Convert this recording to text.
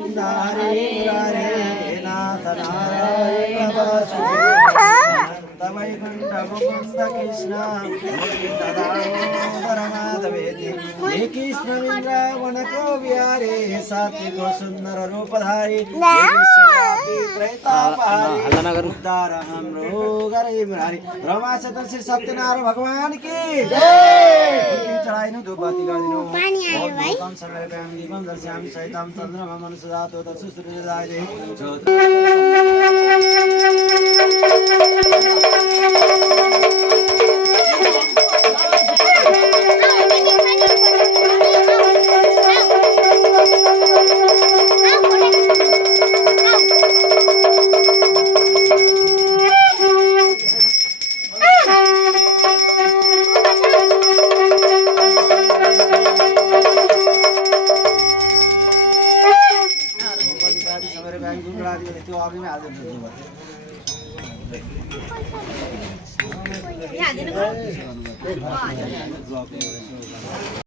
गोविंद हरे मुरारे नाथ नारायण वैकुंठ मुकुंद कृष्ण दामोदर माधवेति हे कृष्ण वृंदावन को बिहारी सात्विक सुंदर रूपधारी उद्धार हाम्रो गरे मुरारी ब्रह्माचत्र श्री सत्यनारायण भगवान की जय चढाइनु धूपबत्ती गरिदिनु पानी आयो भाइ कम समय व्यायाम दीपम दर्शयामि सहितम चन्द्रमा मनुष्य जातो तत्सु सूर्योदय त्यो अघि नै हाल्दै